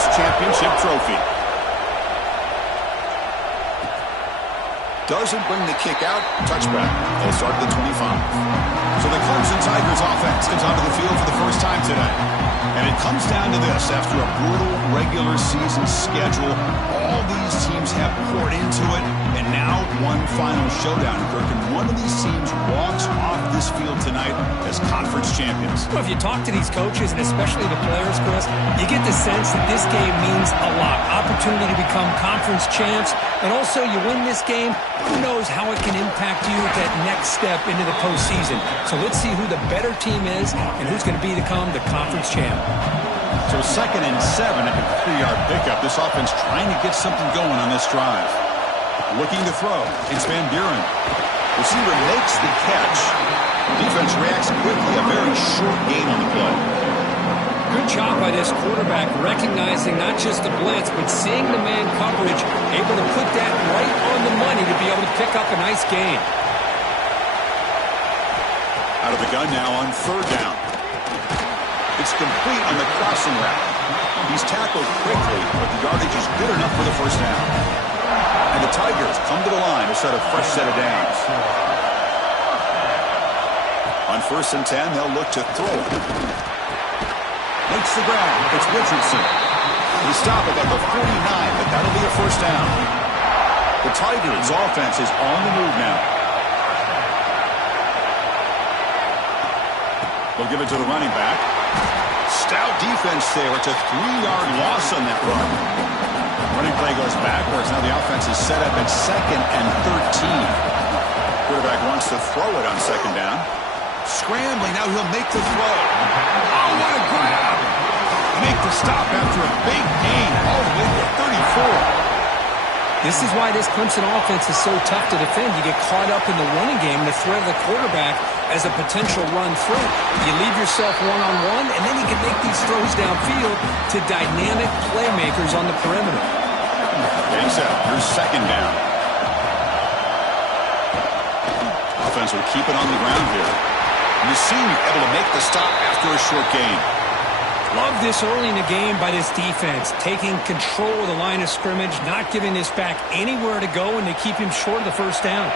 Conference Championship trophy. Doesn't bring the kick out. Touchback. They'll start at the 25. So the Clemson Tigers offense comes onto the field for the first time today. And it comes down to this. After a brutal regular season schedule, all these teams have poured into it. And now one final showdown, Kirk. And one of these teams walks off this field tonight as conference champions. Well, if you talk to these coaches, and especially the players, Chris, you get the sense that this game means a lot. Opportunity to become conference champs. And also, you win this game, who knows how it can impact you at that next step into the postseason. So let's see who the better team is and who's going to become the conference champ. So 2nd and 7 at the 3-yard pickup. This offense trying to get something going on this drive. Looking to throw. It's Van Buren. Receiver makes the catch. Defense reacts quickly. A very short gain on the play. Good job by this quarterback recognizing not just the blitz, but seeing the man coverage, able to put that right on the money to be able to pick up a nice gain. Out of the gun now on 3rd down. It's complete on the crossing route. He's tackled quickly, but the yardage is good enough for the first down. And the Tigers come to the line to set a fresh set of downs. On 1st and 10, they'll look to throw it. Makes the grab. It's Richardson. He stop it at the 49, but that'll be a first down. The Tigers' offense is on the move now. They'll give it to the running back. Stout defense there. It's a 3-yard loss on that run. Running play goes backwards. Now the offense is set up at 2nd and 13. Quarterback wants to throw it on 2nd down. Scrambling. Now he'll make the throw. Oh, what a grab. Make the stop after a big gain all the way to 34. This is why this Clemson offense is so tough to defend. You get caught up in the running game, the threat of the quarterback as a potential run threat. You leave yourself one-on-one, and then you can make these throws downfield to dynamic playmakers on the perimeter. Getting set. Here's 2nd down. Offense will keep it on the ground here. Yassine able to make the stop after a short gain. Love this early in the game by this defense, taking control of the line of scrimmage, not giving this back anywhere to go, and to keep him short of the first down.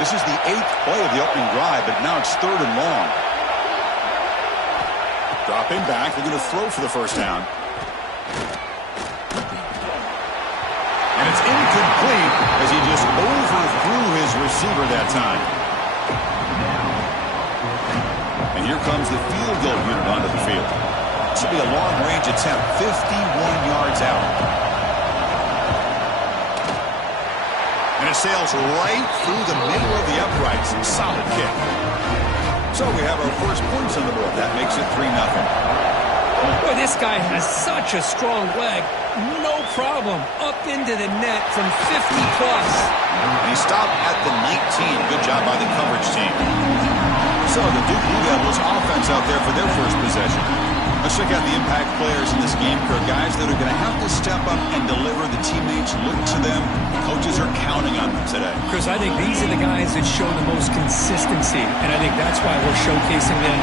This is the 8th play of the opening drive, but now it's 3rd and long. Dropping back, they're going to throw for the first down. And it's incomplete as he just overthrew his receiver that time. And here comes the field goal unit onto the field. This will be a long-range attempt, 51 yards out. And it sails right through the middle of the uprights. Solid kick. So we have our first points on the board. That makes it 3-0. Boy, this guy has such a strong leg. No problem. Up into the net from 50-plus. And he stopped at the 19. Good job by the coverage team. So the Duke Blue Devils offense out there for their first possession. Let's check out the impact players in this game, Kirk. Guys that are going to have to step up and deliver. The teammates look to them. Coaches are counting on them today. Chris, I think these are the guys that show the most consistency, and I think that's why we're showcasing them.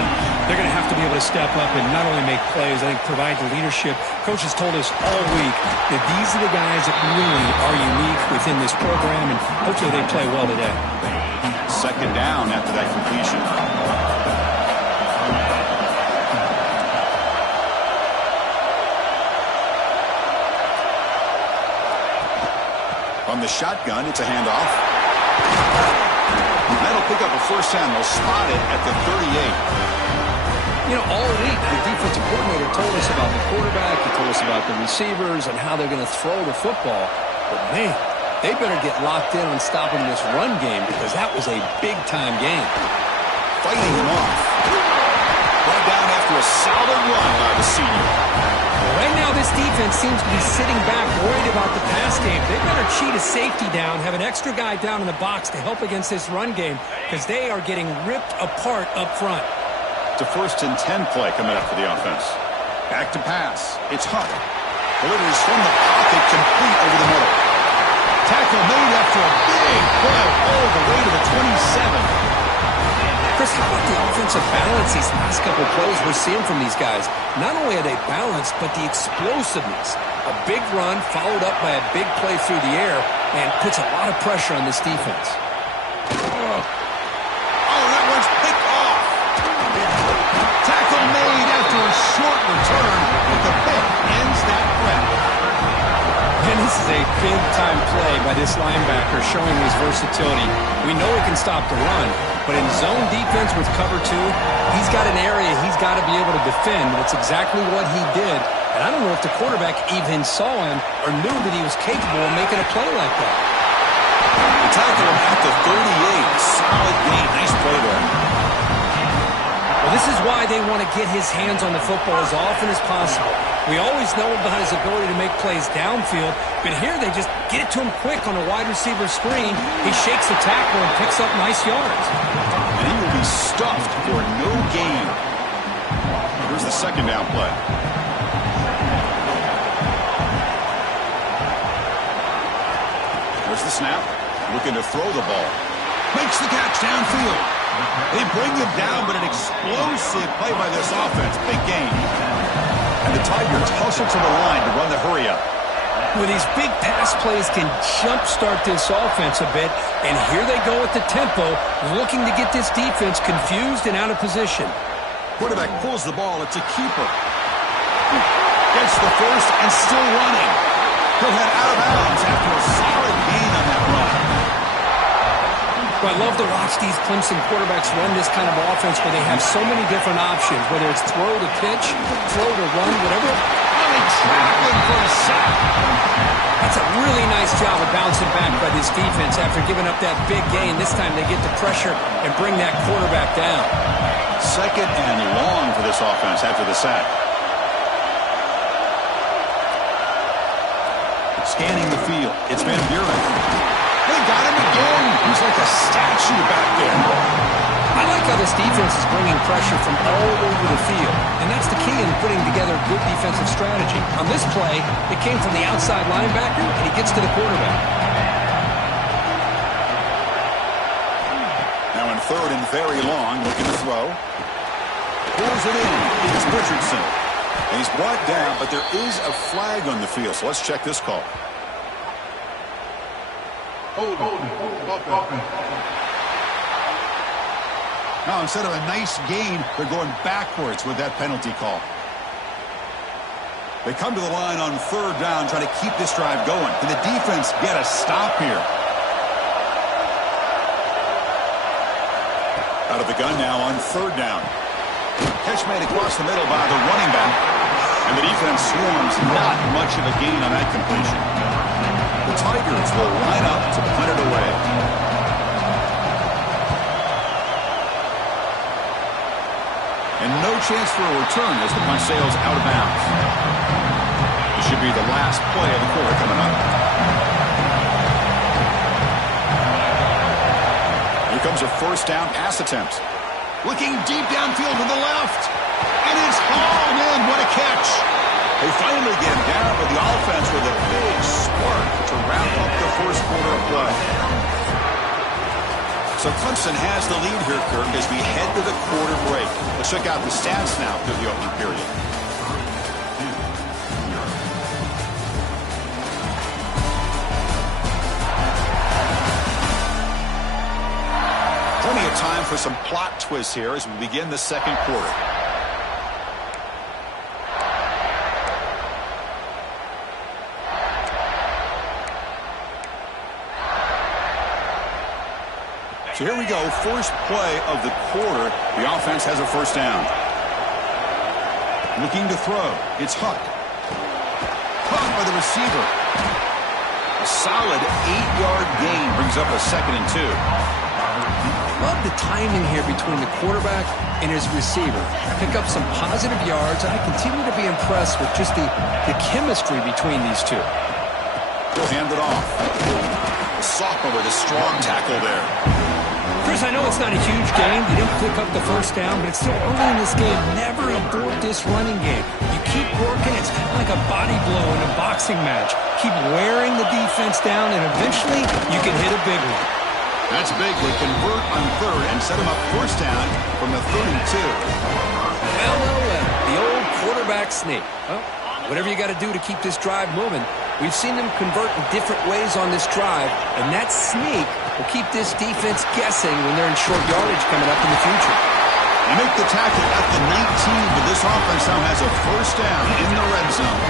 They're going to have to be able to step up and not only make plays, I think provide the leadership. Coaches told us all week that these are the guys that really are unique within this program, and hopefully they play well today. 2nd down after that completion. From the shotgun, it's a handoff. That'll pick up a first down. They'll spot it at the 38. You know, all week, the defensive coordinator told us about the quarterback. He told us about the receivers and how they're going to throw the football. But, man, they better get locked in on stopping this run game because that was a big-time game. Fighting him off. Brought down after a solid run by the senior. Right now, this defense seems to be sitting back, worried about the pass game. They better cheat a safety down, have an extra guy down in the box to help against this run game because they are getting ripped apart up front. It's a 1st and 10 play coming up for the offense. Back to pass. It's Hunt. Delivers from the pocket, complete over the middle. Tackle made after a big play all the way to the 27. Chris, how about the offensive balance these last couple of plays we're seeing from these guys? Not only are they balanced, but the explosiveness. A big run followed up by a big play through the air and puts a lot of pressure on this defense. Oh, that one's picked off. Tackle made after a short return, but the pick ends that threat. And this is a big-time play by this linebacker showing his versatility. We know he can stop the run, but in zone defense with cover two, he's got an area he's got to be able to defend. That's exactly what he did. And I don't know if the quarterback even saw him or knew that he was capable of making a play like that. The tackle him at the 38. Solid gain. Nice play there. Well, this is why they want to get his hands on the football as often as possible. We always know about his ability to make plays downfield, but here they just get it to him quick on a wide receiver screen. He shakes the tackle and picks up nice yards. And he will be stuffed for no gain. Here's the second down play. There's the snap. Looking to throw the ball. Makes the catch downfield. They bring him down, but an explosive play by this offense. Big gain. And the Tigers hustle to the line to run the hurry-up. Well, these big pass plays can jumpstart this offense a bit, and here they go at the tempo, looking to get this defense confused and out of position. Quarterback pulls the ball. It's a keeper. Gets the first and still running. He'll head out of bounds after a solid gain on that run. Well, I love to watch these Clemson quarterbacks run this kind of offense where they have so many different options, whether it's throw to pitch, throw to run, whatever. Oh, they trap him for a sack. That's a really nice job of bouncing back by this defense after giving up that big gain. This time they get the pressure and bring that quarterback down. Second and long for this offense after the sack. Scanning the field. It's Van Buren. They got him again. He's like a statue back there. I like how this defense is bringing pressure from all over the field, and that's the key in putting together a good defensive strategy. On this play, it came from the outside linebacker, and he gets to the quarterback. Now in third and very long, looking to throw. Pulls it in. It's Richardson. And he's brought down, but there is a flag on the field, so let's check this call. Now, instead of a nice gain, they're going backwards with that penalty call. They come to the line on third down, trying to keep this drive going. Can the defense get a stop here? Out of the gun now on third down. Catch made across the middle by the running back. And the defense swarms, not much of a gain on that completion. The Tigers will line up to punt it away. And no chance for a return as the punt sails out of bounds. This should be the last play of the quarter coming up. Here comes a first down pass attempt. Looking deep downfield to the left. And it's hauled in. What a catch. They finally get him down with the offense with a big spark to wrap up the first quarter of play. So Clemson has the lead here, Kirk, as we head to the quarter break. Let's check out the stats now through the opening period. Plenty of time for some plot twists here as we begin the second quarter. So here we go, first play of the quarter. The offense has a first down. Looking to throw. It's Huck. Caught by the receiver. A solid 8-yard gain brings up a 2nd and 2. I love the timing here between the quarterback and his receiver. Pick up some positive yards, and I continue to be impressed with just the chemistry between these two. He'll hand it off. The sophomore with a strong tackle there. Chris, I know it's not a huge game. They didn't pick up the first down, but it's still early in this game. Never abort this running game. You keep working. It's kind of like a body blow in a boxing match. Keep wearing the defense down, and eventually you can hit a big one. That's big. They convert on third and set him up first down from the 32. Well. The old quarterback sneak. Well, whatever you got to do to keep this drive moving. We've seen them convert in different ways on this drive, and that sneak will keep this defense guessing when they're in short yardage coming up in the future. They make the tackle at the 19, but this offense now has a first down in the red zone.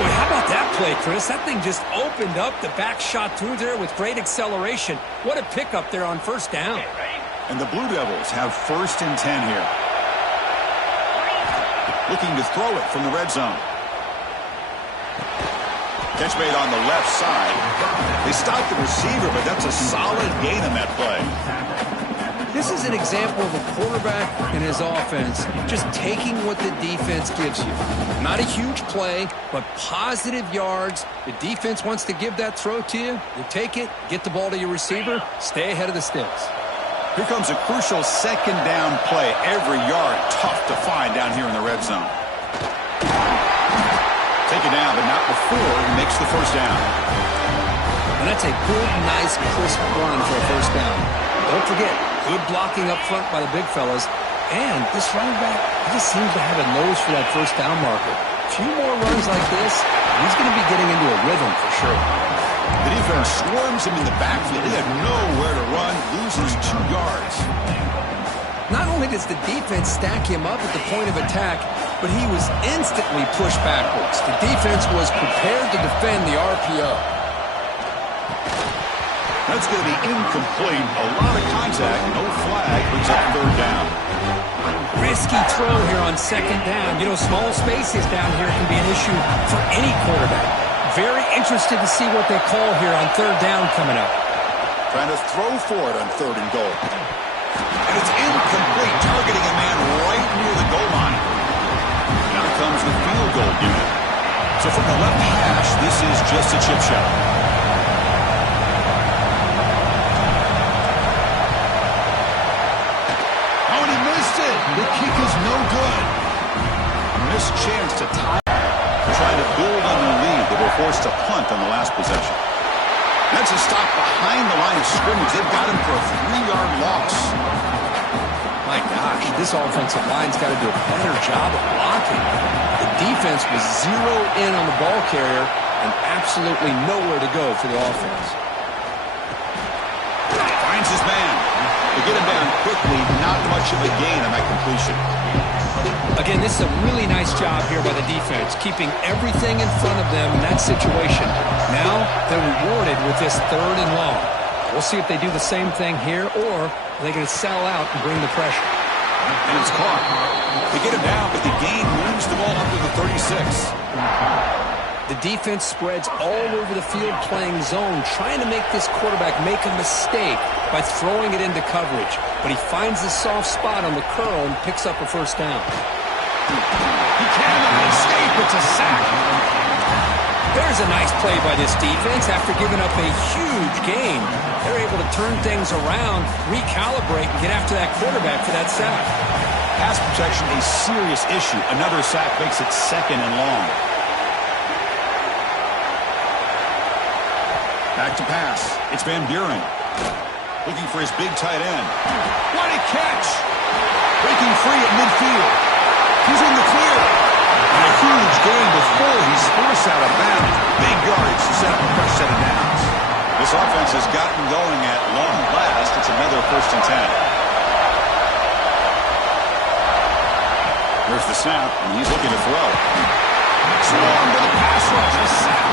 Boy, how about that play, Chris? That thing just opened up. The back shot through there with great acceleration. What a pickup there on first down. And the Blue Devils have first and 10 here. Looking to throw it from the red zone. Catch made on the left side. They stopped the receiver, but that's a solid gain on that play. This is an example of a quarterback and his offense just taking what the defense gives you. Not a huge play, but positive yards. The defense wants to give that throw to you. You take it, get the ball to your receiver, stay ahead of the sticks. Here comes a crucial second down play. Every yard tough to find down here in the red zone. Take it down, but not before he makes the first down. And that's a good, nice, crisp run for a first down. Don't forget, good blocking up front by the big fellas. And this running back, he just seems to have a nose for that first down marker. A few more runs like this, he's going to be getting into a rhythm for sure. The defense swarms him in the backfield. He had nowhere to run, loses 2 yards. Not only does the defense stack him up at the point of attack, but he was instantly pushed backwards. The defense was prepared to defend the RPO. That's going to be incomplete. A lot of contact, no flag, brings up third down. Risky throw here on second down. You know, small spaces down here can be an issue for any quarterback. Very interested to see what they call here on third down coming up. Trying to throw for it on third and goal. And it's incomplete, targeting a man right near the goal line. Now comes the field goal unit. So from the left hash, this is just a chip shot. Oh, and he missed it. The kick is no good. A missed chance to tie. Trying to build on the lead. They were forced to punt on the last possession. That's a stop behind the line of scrimmage. They've got him for a 3-yard loss. My gosh, this offensive line's got to do a better job of blocking. The defense was zeroed in on the ball carrier and absolutely nowhere to go for the offense. Finds his man. They get him down quickly. Not much of a gain on that completion. Again, this is a really nice job here by the defense, keeping everything in front of them in that situation. Now they're rewarded with this third and long. We'll see if they do the same thing here, or are they going to settle out and bring the pressure. And it's caught. They get him down, but the gain moves the ball up to the 36. The defense spreads all over the field playing zone, trying to make this quarterback make a mistake by throwing it into coverage. But he finds the soft spot on the curl and picks up a first down. He cannot escape. It's a sack. There's a nice play by this defense. After giving up a huge gain, they're able to turn things around, recalibrate, and get after that quarterback for that sack. Pass protection, a serious issue. Another sack makes it second and long. Back to pass. It's Van Buren. Looking for his big tight end. What a catch! Breaking free at midfield. He's in the clear. And a huge gain before he's forced out of bounds. Big yardage to set up a fresh set of downs. This offense has gotten going at long last. It's another first and 10. Here's the snap, and he's looking to throw. Swarmed to the pass rush. A sack.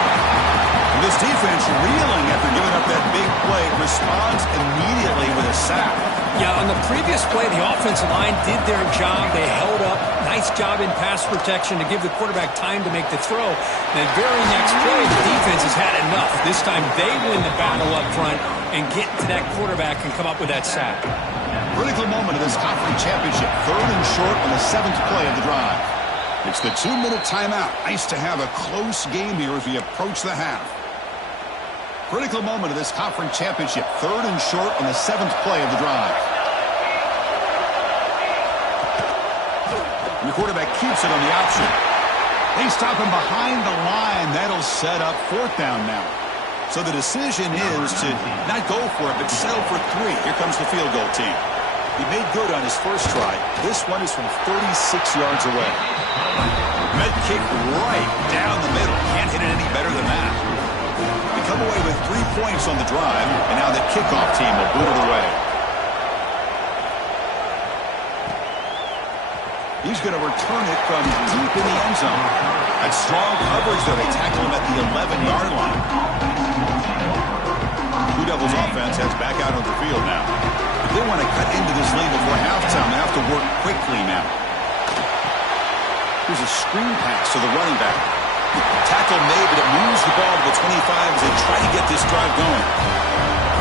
And this defense reeling after giving up that big play, responds immediately with a sack. Yeah, on the previous play, the offensive line did their job. They held up. Nice job in pass protection to give the quarterback time to make the throw. The very next play, the defense has had enough. This time they win the battle up front and get to that quarterback and come up with that sack. Critical moment of this conference championship. Third and short on the 7th play of the drive. It's the 2-minute timeout. Nice to have a close game here as we approach the half. Critical moment of this conference championship. Third and short on the 7th play of the drive. And the quarterback keeps it on the option. They stop him behind the line. That'll set up 4th down now. So the decision is to not go for it, but settle for 3. Here comes the field goal team. He made good on his first try. This one is from 36 yards away. Med kick right down the middle. Can't hit it any better than that. They come away with 3 points on the drive, and now the kickoff team will boot it away. He's going to return it from deep in the end zone. At strong coverage there, they tackle him at the 11-yard line. Blue Devils offense heads back out on the field now. If they want to cut into this lead before halftime, they have to work quickly now. Here's a screen pass to the running back. Tackle made, but it moves the ball to the 25 as they try to get this drive going.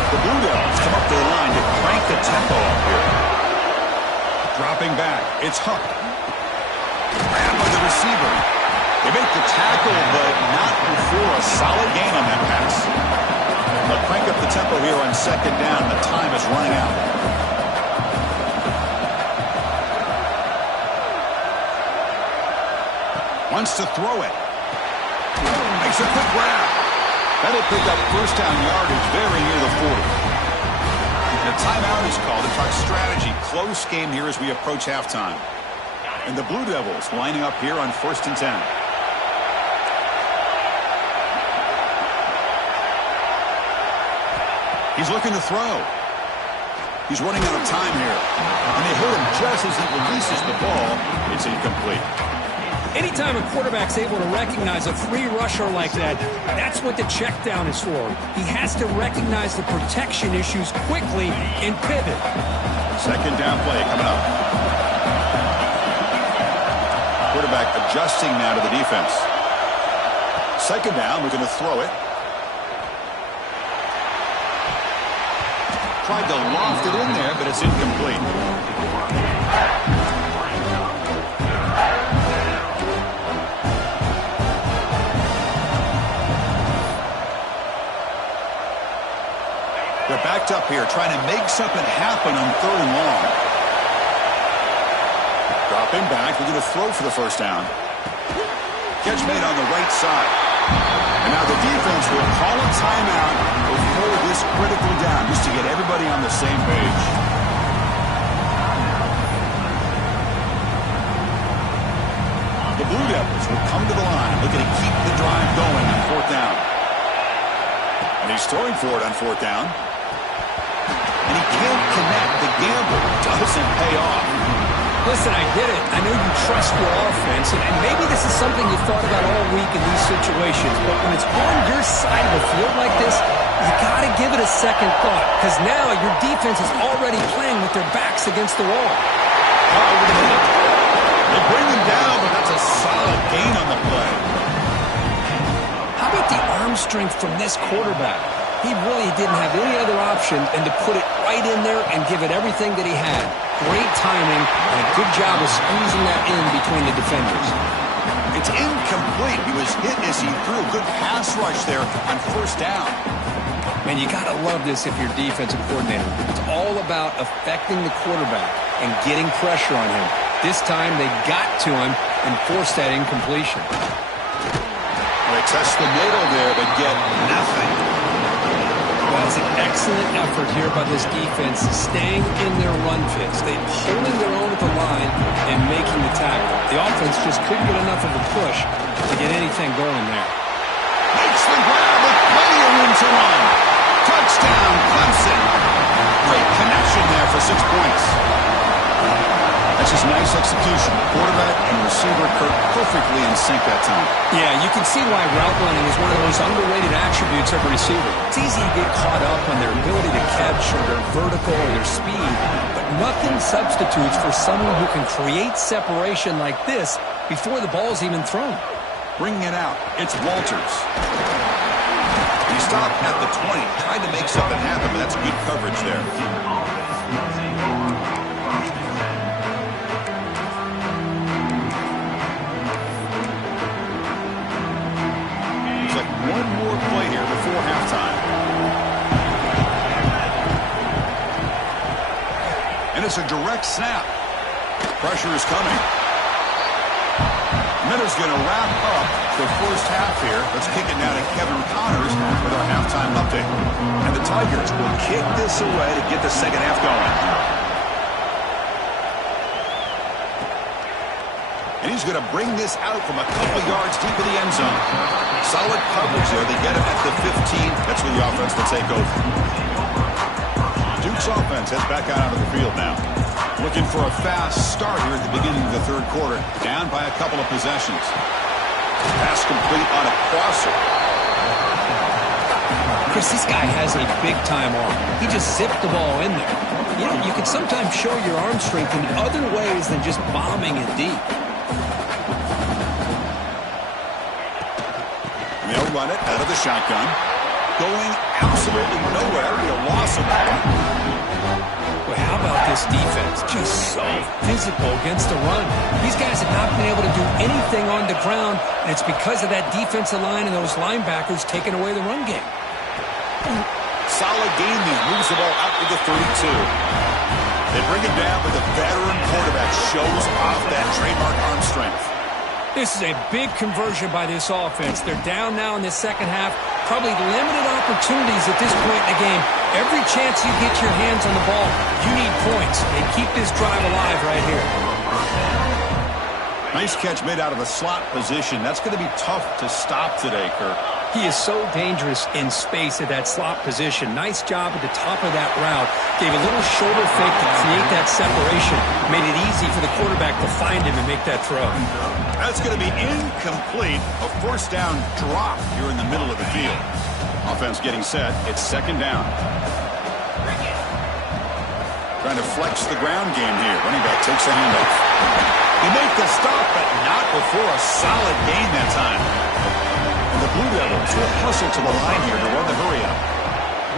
The Blue Devils come up to the line to crank the tempo up here. Dropping back, it's Huck. Grab by the receiver. They make the tackle, but not before a solid gain on that pass. They'll crank up the tempo here on second down. The time is running out. Wants to throw it. Makes a quick grab. That'll pick up first down yardage very near the 40. And a timeout is called to talk strategy. Close game here as we approach halftime. And the Blue Devils lining up here on 1st and 10. He's looking to throw. He's running out of time here. And they hit him just as he releases the ball. It's incomplete. Anytime a quarterback's able to recognize a free rusher like that, that's what the check down is for. He has to recognize the protection issues quickly and pivot. Second down play coming up. Quarterback adjusting now to the defense. Second down, looking to throw it. Tried to loft it in there, but it's incomplete. They're backed up here, trying to make something happen on 3rd and long. Dropping back, they're going to throw for the first down. Catch made on the right side. And now the defense will call a timeout before this critical down, just to get everybody on the same page. The Blue Devils will come to the line, looking to keep the drive going on 4th down. And he's throwing for it on 4th down. And he can't connect. The gamble doesn't pay off. Listen, I get it. I know you trust your offense, and maybe this is something you thought about all week in these situations, but when it's on your side of the field like this, you got to give it a second thought, because now your defense is already playing with their backs against the wall. Over the middle. They bring him down, but that's a solid gain on the play. How about the arm strength from this quarterback? He really didn't have any other option than to put it right in there and give it everything that he had. Great timing and a good job of squeezing that in between the defenders. It's incomplete. He was hit as he threw a good pass rush there on 1st down. Man, you got to love this if you're defensive coordinator. It's all about affecting the quarterback and getting pressure on him. This time they got to him and forced that incompletion. They test the middle there, but get nothing. That's an excellent effort here by this defense, staying in their run fits. They're holding their own at the line and making the tackle. The offense just couldn't get enough of a push to get anything going there. Makes the grab with plenty of room to run. Touchdown, Clemson. Great connection there for 6 points. That's just nice execution. Quarterback and receiver perfectly in sync that time. Yeah, you can see why route running is one of the most underrated attributes of a receiver. It's easy to get caught up on their ability to catch or their vertical or their speed, but nothing substitutes for someone who can create separation like this before the ball's even thrown. Bringing it out, it's Walters. He stopped at the 20, tried to make something happen, but that's good coverage there. One more play here before halftime. And it's a direct snap. Pressure is coming. Minter's going to wrap up the first half here. Let's kick it now to Kevin Connors with our halftime update. And the Tigers will kick this away to get the second half going. And he's going to bring this out from a couple yards deep in the end zone. Solid coverage there. They get him at the 15. That's where the offense will take over. Duke's offense heads back out onto the field now. Looking for a fast start here at the beginning of the third quarter. Down by a couple of possessions. Pass complete on a crosser. Chris, this guy has a big-time arm. He just zipped the ball in there. You know, you can sometimes show your arm strength in other ways than just bombing it deep. And they'll run it out of the shotgun. Going absolutely nowhere. A loss of that. Well, how about this defense? Just so physical against the run. These guys have not been able to do anything on the ground, and it's because of that defensive line and those linebackers taking away the run game. Solid game there. Moves the ball out to the 32. They bring it down, but the veteran quarterback shows off that trademark arm strength. This is a big conversion by this offense. They're down now in the second half. Probably limited opportunities at this point in the game. Every chance you get your hands on the ball, you need points. They keep this drive alive right here. Nice catch made out of a slot position. That's going to be tough to stop today, Kirk. He is so dangerous in space at that slot position. Nice job at the top of that route. Gave a little shoulder fake to create that separation. Made it easy for the quarterback to find him and make that throw. That's going to be incomplete. A first down drop here in the middle of the field. Offense getting set. It's second down. Trying to flex the ground game here. Running back takes the handoff. He makes the stop, but not before a solid gain that time. And the Blue Devils will hustle to the line here to run the hurry-up.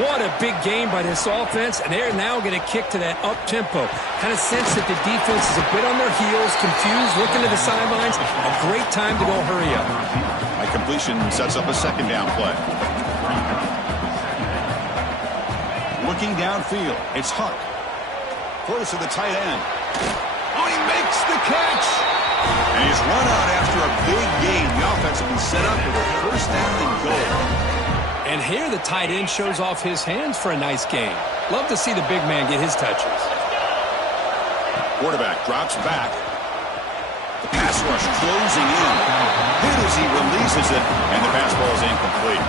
What a big game by this offense, and they're now going to kick to that up-tempo. Kind of sense that the defense is a bit on their heels, confused, looking to the sidelines. A great time to go hurry up. My completion sets up a second down play. Looking downfield, it's Huck. Close to the tight end. Oh, he makes the catch! And he's run out after a big gain. The offense will be set up with a first down and goal. And here the tight end shows off his hands for a nice gain. Love to see the big man get his touches. Quarterback drops back. The pass rush closing in. Hit as he releases it, and the pass ball is incomplete.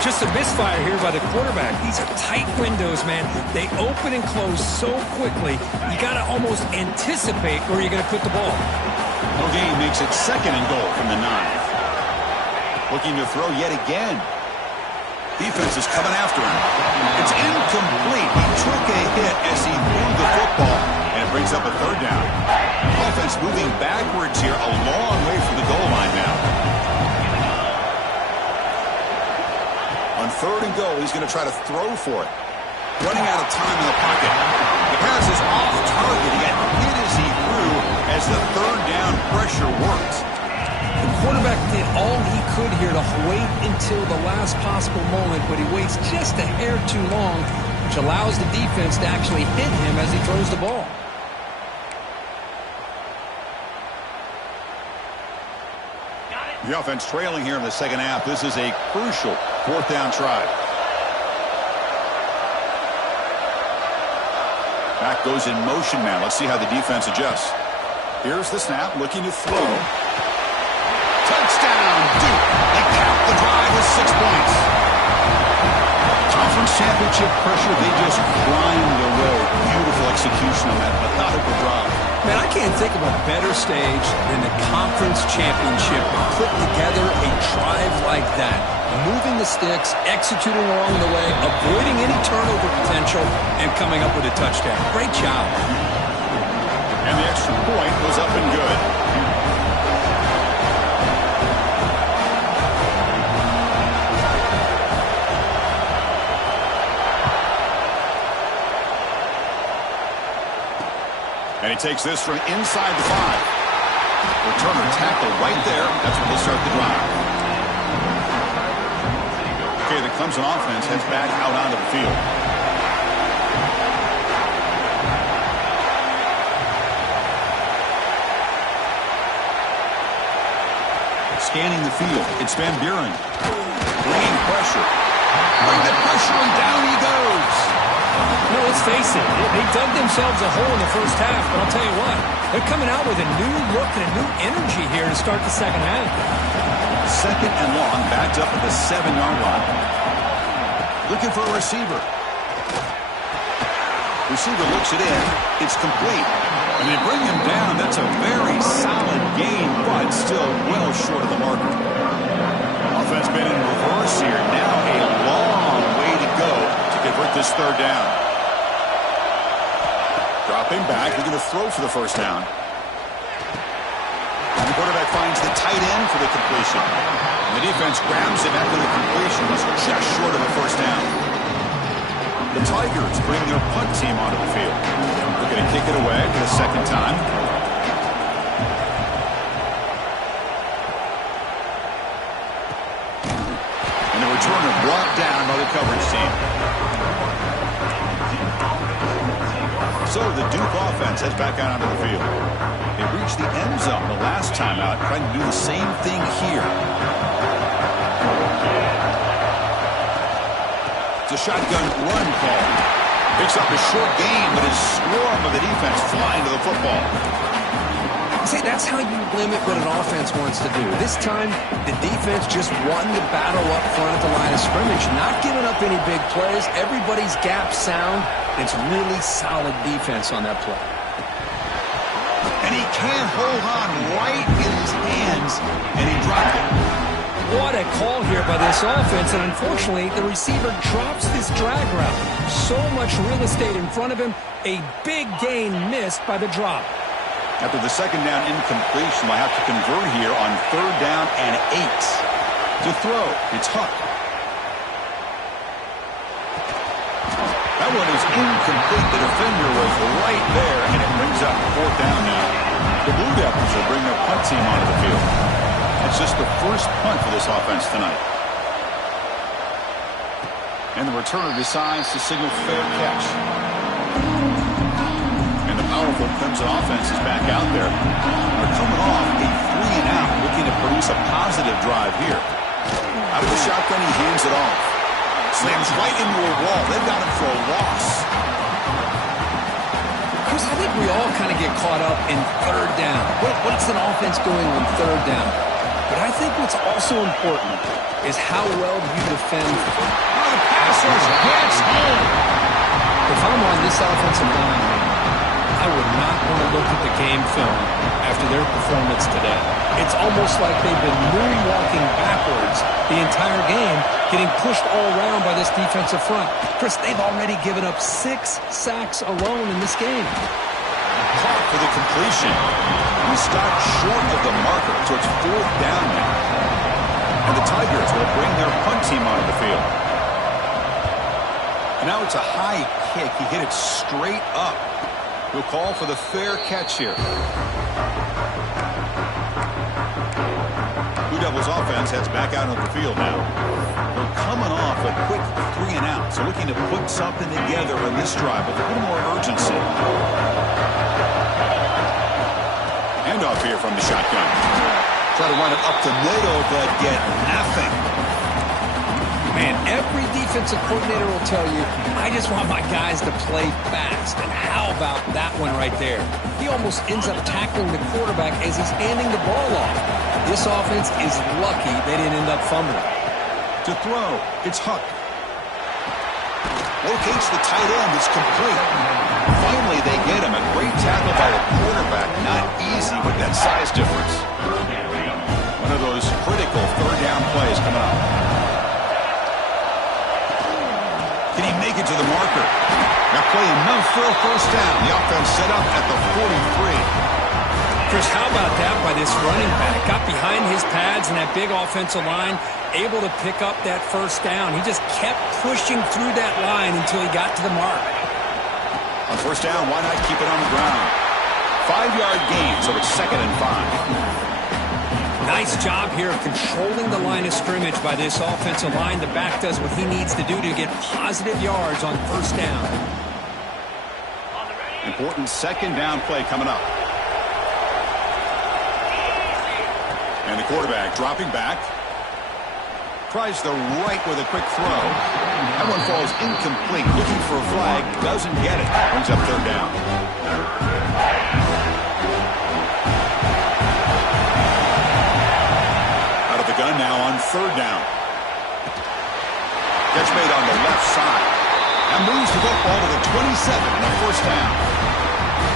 Just a misfire here by the quarterback. These are tight windows, man. They open and close so quickly, you got to almost anticipate where you're going to put the ball. O'Gay makes it second and goal from the 9. Looking to throw yet again. Defense is coming after him. It's incomplete. He took a hit as he moved the football, and it brings up a third down. Offense moving backwards here, a long way from the goal line now. On third and goal, he's going to try to throw for it. Running out of time in the pocket. The pass is off target. He got hit as he threw as the third down pressure worked. The quarterback did all he could here to wait until the last possible moment, but he waits just a hair too long, which allows the defense to actually hit him as he throws the ball. The offense trailing here in the second half. This is a crucial fourth down try. Back goes in motion now. Let's see how the defense adjusts. Here's the snap, looking to throw. Touchdown, Duke. They cap the drive with 6 points. Conference championship pressure, they just grind away. Beautiful execution on that methodical drive. Man, I can't think of a better stage than the conference championship to put together a drive like that. Moving the sticks, executing along the way, avoiding any turnover potential, and coming up with a touchdown. Great job. And the extra point was up and good. And he takes this from inside the 5. Returner tackle right there. That's when they'll start the drive. Okay, the Clemson offense heads back out onto the field. Scanning the field, it's Van Buren. Bringing pressure. Bring the pressure, and down he goes. No, let's face it, they dug themselves a hole in the first half, but I'll tell you what, they're coming out with a new look and a new energy here to start the second half. Second and long, backed up at the 7-yard line. Looking for a receiver. Receiver looks it in. It's complete. And they bring him down. That's a very solid gain, but still well short of the marker. Offense been in reverse here. Now a long way to go to convert this third down. Dropping back, looking to throw for the first down. And the quarterback finds the tight end for the completion. And the defense grabs him after the completion. He's just short of the first down. The Tigers bring their punt team onto the field. They're going to kick it away for the second time. And the returner brought down by the coverage team. So the Duke offense heads back out onto the field. They reached the end zone the last time out, trying to do the same thing here. It's a shotgun run call. Picks up a short gain, but his swarm of the defense flying to the football. See, that's how you limit what an offense wants to do. This time, the defense just won the battle up front at the line of scrimmage, not giving up any big plays. Everybody's gap sound. It's really solid defense on that play. And he can't hold on right in his hands, and he dropped it. What a call here by this offense, and unfortunately, the receiver drops this drag route. So much real estate in front of him, a big gain missed by the drop. After the second down incompletion, they'll have to convert here on third down and 8. To throw, it's Huck. That one is incomplete. The defender was right there, and it brings up fourth down now. The Blue Devils will bring their punt team onto the field. That's just the first punt for this offense tonight. And the returner decides to signal fair catch. And the powerful Clemson offense is back out there. They're coming off a 3-and-out, looking to produce a positive drive here. Out of the shotgun, he hands it off. Slams right into a wall. They've got him for a loss. Chris, I think we all kind of get caught up in third down. What's an offense doing on third down? But I think what's also important is how well you defend. The pass rush gets home. If I'm on this offensive line, I would not want to look at the game film after their performance today. It's almost like they've been moonwalking backwards the entire game, getting pushed all around by this defensive front. Chris, they've already given up 6 sacks alone in this game. Caught for the completion. He stopped short of the marker, so it's fourth down now. And the Tigers will bring their punt team onto the field. And now it's a high kick. He hit it straight up. He'll call for the fair catch here. Blue Devils offense heads back out on the field now. They're coming off a quick 3-and-out, so looking to put something together in this drive with a little more urgency. Handoff here from the shotgun. Try to run it up the middle, but get nothing. Man, every defensive coordinator will tell you, I just want my guys to play fast. And how about that one right there? He almost ends up tackling the quarterback as he's handing the ball off. This offense is lucky they didn't end up fumbling. To throw, it's Huck. Locates the tight end. It's complete. Finally, they get him. A great tackle by the quarterback. Not easy with that size difference. One of those critical third down plays coming up. Can he make it to the marker? Now play enough for a first down. The offense set up at the 43. Chris, how about that by this running back? Got behind his pads and that big offensive line, able to pick up that first down. He just kept pushing through that line until he got to the mark. On first down, why not keep it on the ground? 5-yard gain, so it's 2nd and 5. Nice job here of controlling the line of scrimmage by this offensive line. The back does what he needs to do to get positive yards on first down. Important second down play coming up. And the quarterback dropping back. Tries the right with a quick throw. That one falls incomplete. Looking for a flag. Doesn't get it. Brings up third down. Out of the gun now on third down. Gets made on the left side. And moves the football to the 27 and a first down.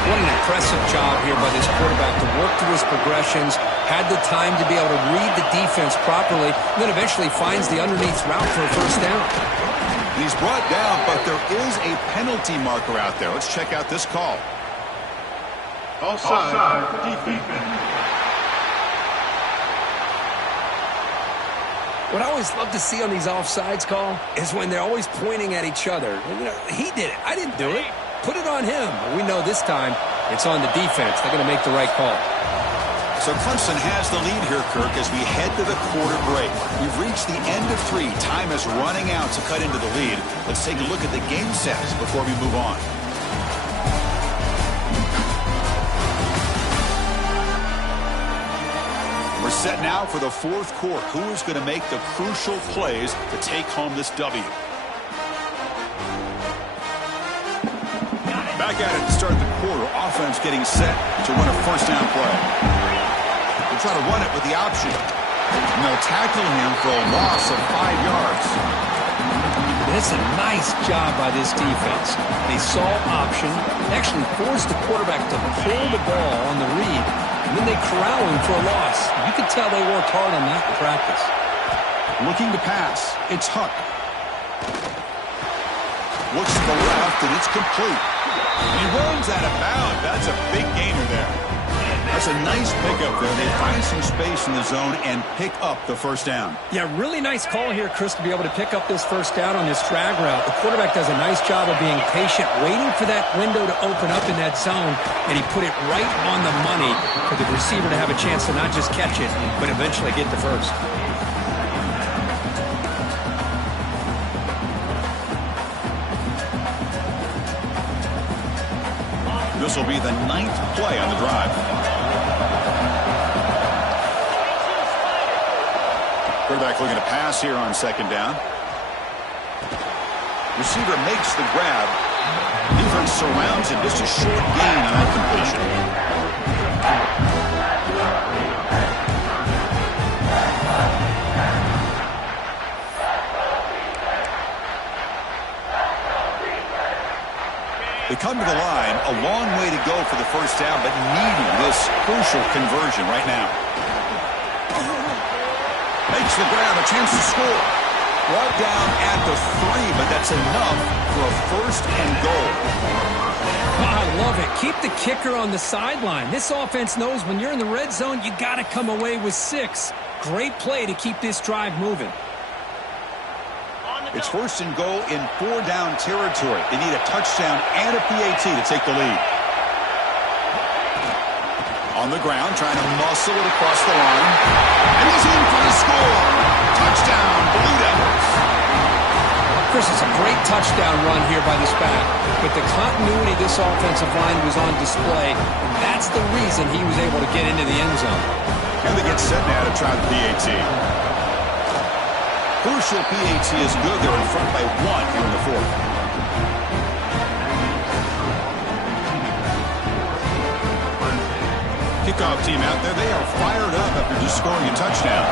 What an impressive job here by this quarterback to work through his progressions, had the time to be able to read the defense properly, and then eventually finds the underneath route for a first down. He's brought down, but there is a penalty marker out there. Let's check out this call. Offside defense. What I always love to see on these offsides call is when they're always pointing at each other. You know, he did it. I didn't do it. Put it on him. We know this time it's on the defense. They're going to make the right call. So Clemson has the lead here, Kirk, as we head to the quarter break. We've reached the end of 3. Time is running out to cut into the lead. Let's take a look at the game sets before we move on. We're set now for the fourth quarter. Who is going to make the crucial plays to take home this W? Back at it to start the quarter. Offense getting set to run a first down play. They'll try to run it with the option. And they'll tackle him for a loss of 5 yards. It's a nice job by this defense. They saw option, actually forced the quarterback to pull the ball on the read, and then they corral him for a loss. You could tell they worked hard on that in practice. Looking to pass. It's Huck. Looks to the left, and it's complete. And he runs out of bounds. That's a big gainer there. That's a nice pickup there. They find some space in the zone and pick up the first down. Yeah, really nice call here, Chris, to be able to pick up this first down on this drag route. The quarterback does a nice job of being patient, waiting for that window to open up in that zone, and he put it right on the money for the receiver to have a chance to not just catch it, but eventually get the first. This will be the 9th play on the drive. Quarterback looking to pass here on second down. Receiver makes the grab. Defense surrounds him. Just a short gain on that completion. They come to the line, a long way to go for the first down, but needing this crucial conversion right now. Makes the grab, a chance to score. Brought down at the 3, but that's enough for a first and goal. I love it. Keep the kicker on the sideline. This offense knows when you're in the red zone, you got to come away with 6. Great play to keep this drive moving. It's first and goal in 4-down territory. They need a touchdown and a PAT to take the lead. On the ground, trying to muscle it across the line. And he's in for the score. Touchdown, Blue Devils. Chris, it's a great touchdown run here by this back, but the continuity of this offensive line was on display, and that's the reason he was able to get into the end zone. And they get set now to try the PAT. Crucial PAT is good. They're in front by 1 here in the fourth. Kickoff team out there. They are fired up after just scoring a touchdown.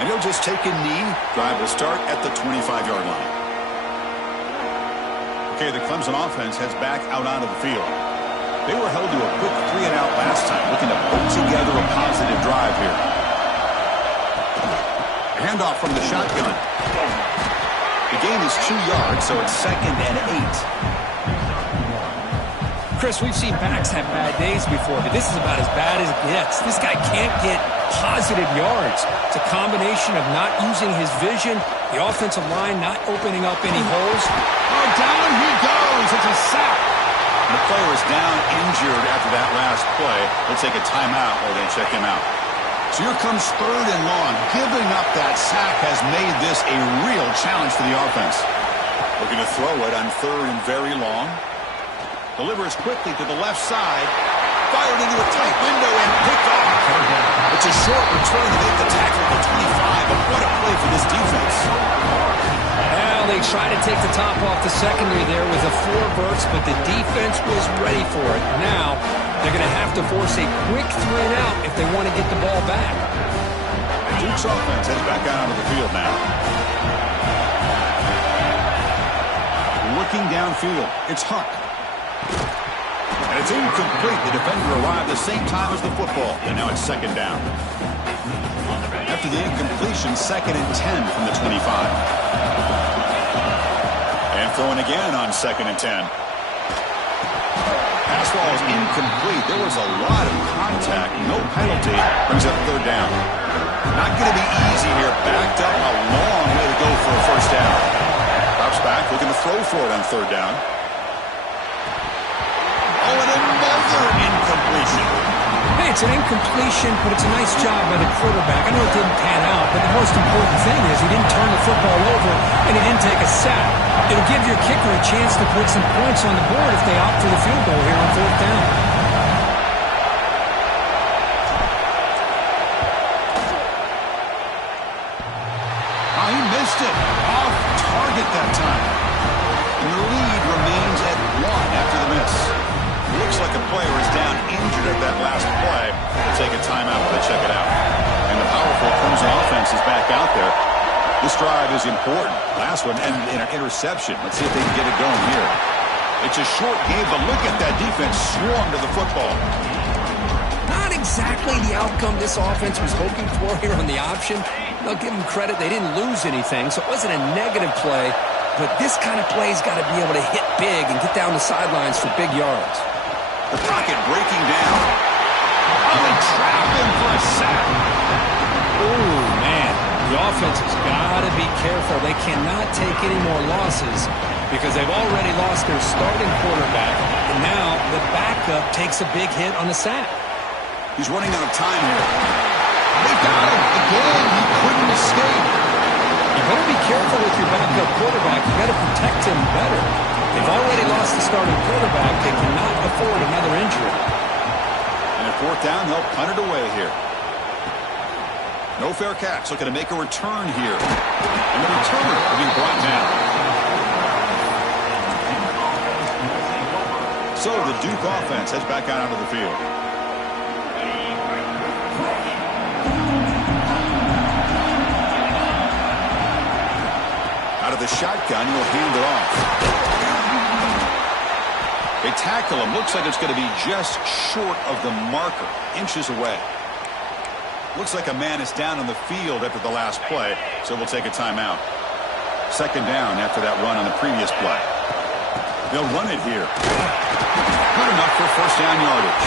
And he'll just take a knee. Drive will start at the 25-yard line. Okay, the Clemson offense heads back out onto the field. They were held to a quick 3-and-out last time, looking to put together a positive drive here. Handoff from the shotgun. The gain is 2 yards, so it's 2nd and 8. Chris, we've seen backs have bad days before, but this is about as bad as it gets. This guy can't get positive yards. It's a combination of not using his vision, the offensive line not opening up any holes. Oh, down he goes. It's a sack. The player is down injured after that last play. They'll take a timeout while they check him out. So here comes 3rd and long. Giving up that sack has made this a real challenge for the offense. Looking to throw it on 3rd and very long. Delivers quickly to the left side. Fired into a tight window and picked off. It's a short return to make the tackle at the 25, but what a play for this defense. Well, they tried to take the top off the secondary there with a 4 burst, but the defense was ready for it. Now, they're going to have to force a quick 3-and-out if they want to get the ball back. And Duke's offense heads back out onto the field now. Looking downfield, it's Huck. And it's incomplete. The defender arrived the same time as the football, and now it's second down. After the incompletion, 2nd and 10 from the 25. And throwing again on 2nd and 10. Pass ball is incomplete. There was a lot of contact. No penalty. Brings up 3rd down. Not going to be easy here. Backed up a long way to go for a first down. Drops back, looking to throw for it on 3rd down. Oh, and another incompletion. Hey, it's an incompletion, but it's a nice job by the quarterback. I know it didn't pan out, but the most important thing is he didn't turn the football over and he didn't take a sack. It'll give your kicker a chance to put some points on the board if they opt for the field goal here on 4th down. Oh, he missed it. Off target that time. And the lead remains at 1 after the miss. Looks like a player is down injured at that last play. They'll take a timeout while they check it out. And the powerful Crimson offense is back out there. This drive is important. Last one ended in an interception. Let's see if they can get it going here. It's a short game, but look at that defense swarm to the football. Not exactly the outcome this offense was hoping for here on the option. I'll give them credit. They didn't lose anything, so it wasn't a negative play. But this kind of play's got to be able to hit big and get down the sidelines for big yards. The pocket breaking down. Oh, they trap him for a sack. Oh, man. The offense has got to be careful. They cannot take any more losses because they've already lost their starting quarterback, and now the backup takes a big hit on the sack. He's running out of time here. They got him. Again, he couldn't escape. You better be careful with your backup quarterback. You got to protect him better. They've already lost the starting quarterback. They cannot afford another injury. And at 4th down, they'll punt it away here. No fair catch. Looking to make a return here. And the returner will be brought down. So the Duke offense heads back out onto the field. Out of the shotgun, he'll hand it off. They tackle him. Looks like it's going to be just short of the marker. Inches away. Looks like a man is down on the field after the last play, so we'll take a timeout. 2nd down after that run on the previous play. They'll run it here. Good enough for first down yardage.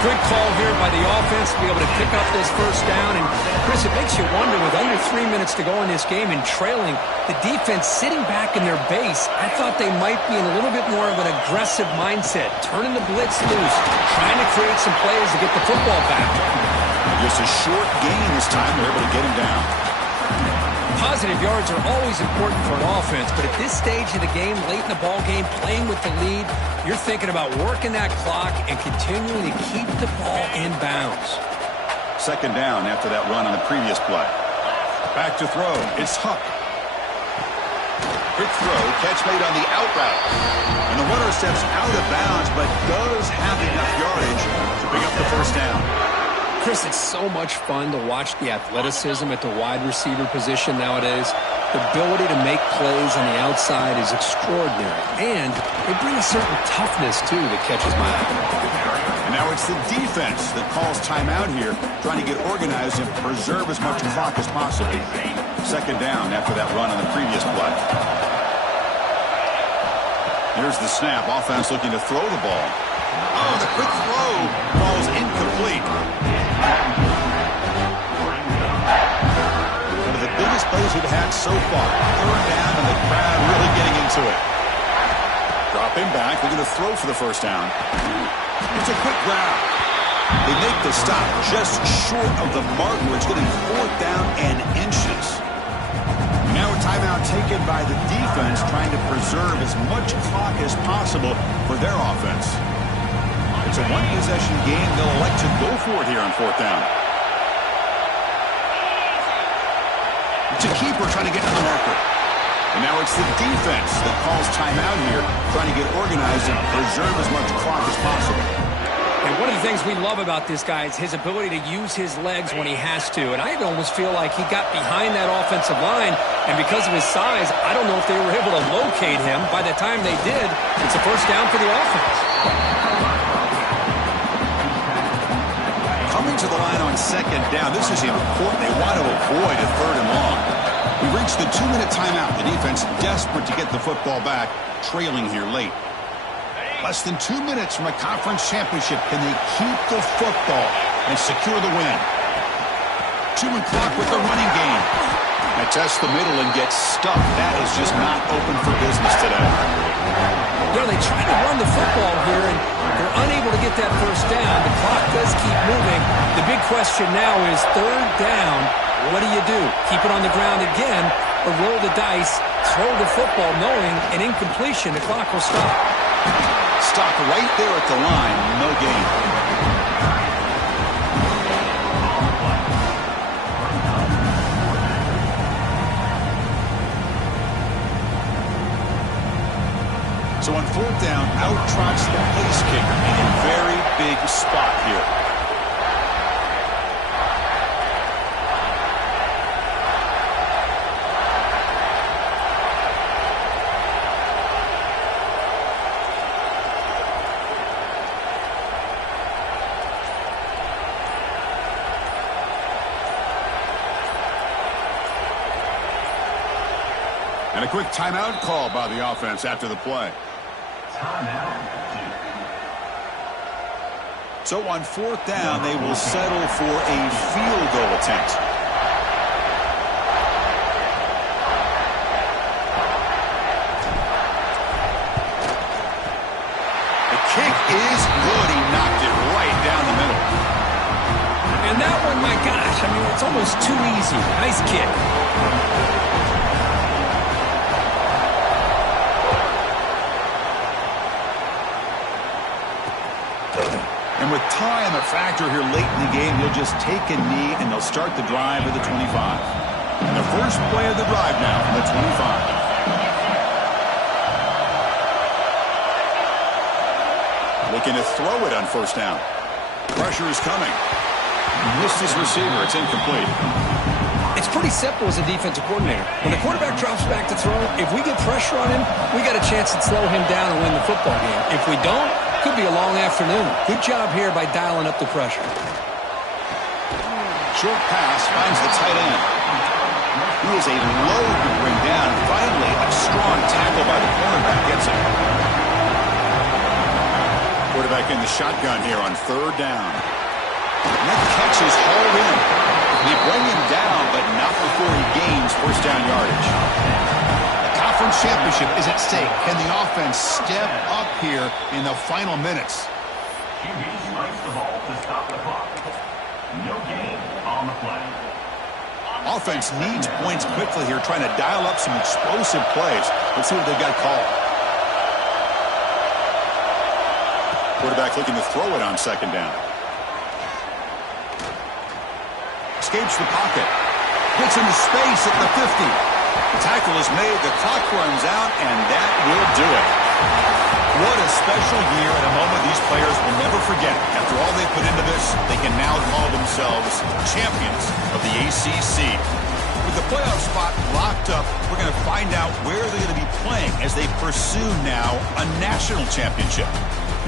Good call here by the offense to be able to pick up this first down. And, Chris, it makes you wonder, with under 3 minutes to go in this game and trailing, the defense sitting back in their base, I thought they might be in a little bit more of an aggressive mindset, turning the blitz loose, trying to create some plays to get the football back. Just a short gain this time. They're able to get him down. Positive yards are always important for an offense, but at this stage of the game, late in the ball game, playing with the lead, you're thinking about working that clock and continuing to keep the ball in bounds. 2nd down after that run on the previous play. Back to throw. It's Huck. Quick throw. Catch made on the out route. And the runner steps out of bounds, but does have enough yardage to pick up the first down. Chris, it's so much fun to watch the athleticism at the wide receiver position nowadays. The ability to make plays on the outside is extraordinary. And they bring a certain toughness, too, that catches my eye. And now it's the defense that calls timeout here, trying to get organized and preserve as much clock as possible. 2nd down after that run on the previous play. Here's the snap. Offense looking to throw the ball. Oh, the quick throw falls incomplete. One of the biggest plays we've had so far. 3rd down and the crowd really getting into it. Drop him back. They're going to throw for the first down. It's a quick grab. They make the stop just short of the mark where it's getting 4th down and inches. Now a timeout taken by the defense, trying to preserve as much clock as possible for their offense. It's a one-possession game. They'll elect to go for it here on 4th down. It's a keeper trying to get to the marker. And now it's the defense that calls timeout here, trying to get organized and preserve as much clock as possible. And one of the things we love about this guy is his ability to use his legs when he has to. And I almost feel like he got behind that offensive line, and because of his size, I don't know if they were able to locate him. By the time they did, it's a first down for the offense. Coming to the line on 2nd down, this is important. They want to avoid a 3rd and long. We've reached the 2-minute timeout. The defense desperate to get the football back, trailing here late. Less than 2 minutes from a conference championship. Can they keep the football and secure the win? 2 and clock with the running game. They test the middle and get stuck. That is just not open for business today. You know, they try to run the football here, and they're unable to get that first down. The clock does keep moving. The big question now is 3rd down. What do you do? Keep it on the ground again, or roll the dice, throw the football, knowing an incompletion, the clock will stop. Stop right there at the line. No gain. So on 4th down, out trots the place kicker in a very big spot here. And a quick timeout call by the offense after the play. So on 4th down, they will settle for a field goal attempt. The kick is good. He knocked it right down the middle. And that one, my gosh, I mean, it's almost too easy. Nice kick. And with time a factor here late in the game, he'll just take a knee and they'll start the drive at the 25. And the first play of the drive now from the 25. Looking to throw it on 1st down. Pressure is coming. Missed his receiver. It's incomplete. It's pretty simple as a defensive coordinator. When the quarterback drops back to throw, if we get pressure on him, we got a chance to slow him down and win the football game. If we don't, could be a long afternoon. Good job here by dialing up the pressure. Short pass finds the tight end. He is a load to bring down. Finally, a strong tackle by the cornerback gets him. Quarterback in the shotgun here on 3rd down. And that catch is hauled in. They bring him down, but not before he gains first down yardage. The conference championship is at stake. Can the offense step up here in the final minutes? QB strikes the ball to stop the clock. No gain on the play. Offense needs points quickly here, trying to dial up some explosive plays. Let's see what they've got called. Quarterback looking to throw it on 2nd down. Escapes the pocket. Gets into space at the 50. The tackle is made. The clock runs out, and that will do it. What a special year and a moment these players will never forget. After all they put into this, they can now call themselves champions of the ACC. With the playoff spot locked up, we're going to find out where they're going to be playing as they pursue now a national championship.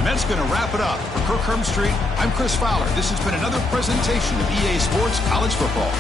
And that's going to wrap it up. For Kirk Hermstreet, I'm Chris Fowler. This has been another presentation of EA Sports College Football.